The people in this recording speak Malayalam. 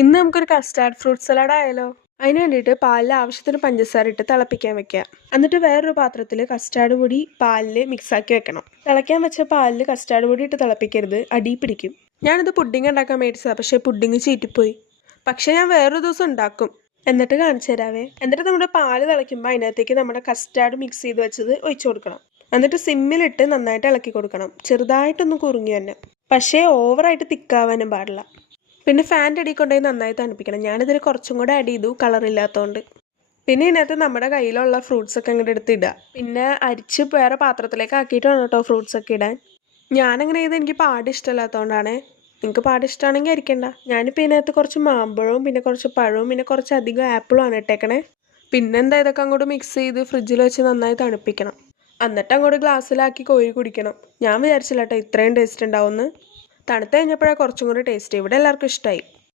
ഇന്ന് നമുക്കൊരു കസ്റ്റാർഡ് ഫ്രൂട്ട് സലാഡ് ആയാലോ? അതിന് വേണ്ടിയിട്ട് പാലിൽ ആവശ്യത്തിന് പഞ്ചസാര ഇട്ട് തിളപ്പിക്കാൻ വെക്കുക. എന്നിട്ട് വേറൊരു പാത്രത്തിൽ കസ്റ്റാർഡ് പൊടി പാലിൽ മിക്സാക്കി വെക്കണം. തിളയ്ക്കാൻ വെച്ച പാലിൽ കസ്റ്റാർഡ് പൊടി ഇട്ട് തിളപ്പിക്കരുത്, അടി പിടിക്കും. ഞാനിത് പുഡിംഗ് ഉണ്ടാക്കാൻ മേടിച്ചതാണ്, പക്ഷേ പുഡിംഗ് ചീറ്റിപ്പോയി. പക്ഷേ ഞാൻ വേറൊരു ദിവസം ഉണ്ടാക്കും, എന്നിട്ട് കാണിച്ചു തരാവേ. എന്നിട്ട് നമ്മുടെ പാല് തിളയ്ക്കുമ്പോൾ അതിനകത്തേക്ക് നമ്മുടെ കസ്റ്റാർഡ് മിക്സ് ചെയ്ത് വെച്ചത് ഒഴിച്ചു കൊടുക്കണം. എന്നിട്ട് സിമ്മിലിട്ട് നന്നായിട്ട് ഇളക്കി കൊടുക്കണം. ചെറുതായിട്ടൊന്ന് കുറുങ്ങി തന്നെ, പക്ഷേ ഓവറായിട്ട് തിക്കാവാനും പാടില്ല. പിന്നെ ഫാൻ്റെ അടിയിൽ കൊണ്ടുപോയി നന്നായി തണുപ്പിക്കണം. ഞാനിതിൽ കുറച്ചും കൂടെ ആഡ് ചെയ്തു, കളറില്ലാത്തതുകൊണ്ട്. പിന്നെ ഇതിനകത്ത് നമ്മുടെ കയ്യിലുള്ള ഫ്രൂട്ട്സ് ഒക്കെ അങ്ങോട്ട് എടുത്തിടുക. പിന്നെ അരിച്ച് വേറെ പാത്രത്തിലേക്ക് ആക്കിയിട്ട് വേണം കേട്ടോ ഫ്രൂട്ട്സ് ഒക്കെ ഇടാൻ. ഞാനങ്ങനെ ചെയ്ത് എനിക്ക് പാട് ഇഷ്ടമല്ലാത്തതുകൊണ്ടാണേ. നിങ്ങൾക്ക് പാട് ഇഷ്ടമാണെങ്കിൽ അരിക്കണ്ട. ഞാനിപ്പോൾ ഇതിനകത്ത് കുറച്ച് മാമ്പഴവും പിന്നെ കുറച്ച് പഴവും പിന്നെ കുറച്ചധികം ആപ്പിളുമാണ് ഇട്ടേക്കണേ. പിന്നെന്താ ഇതൊക്കെ അങ്ങോട്ട് മിക്സ് ചെയ്ത് ഫ്രിഡ്ജിൽ വെച്ച് നന്നായി തണുപ്പിക്കണം. എന്നിട്ട് അങ്ങോട്ട് ഗ്ലാസ്സിലാക്കി കോരി കുടിക്കണം. ഞാൻ വിചാരിച്ചില്ല കേട്ടോ ഇത്രയും ടേസ്റ്റ് ഉണ്ടാവുമെന്ന്. തണുത്ത് കഴിഞ്ഞപ്പോഴാണ് കുറച്ചും കൂടി ടേസ്റ്റ്. ഇവിടെ എല്ലാവർക്കും ഇഷ്ടമായി.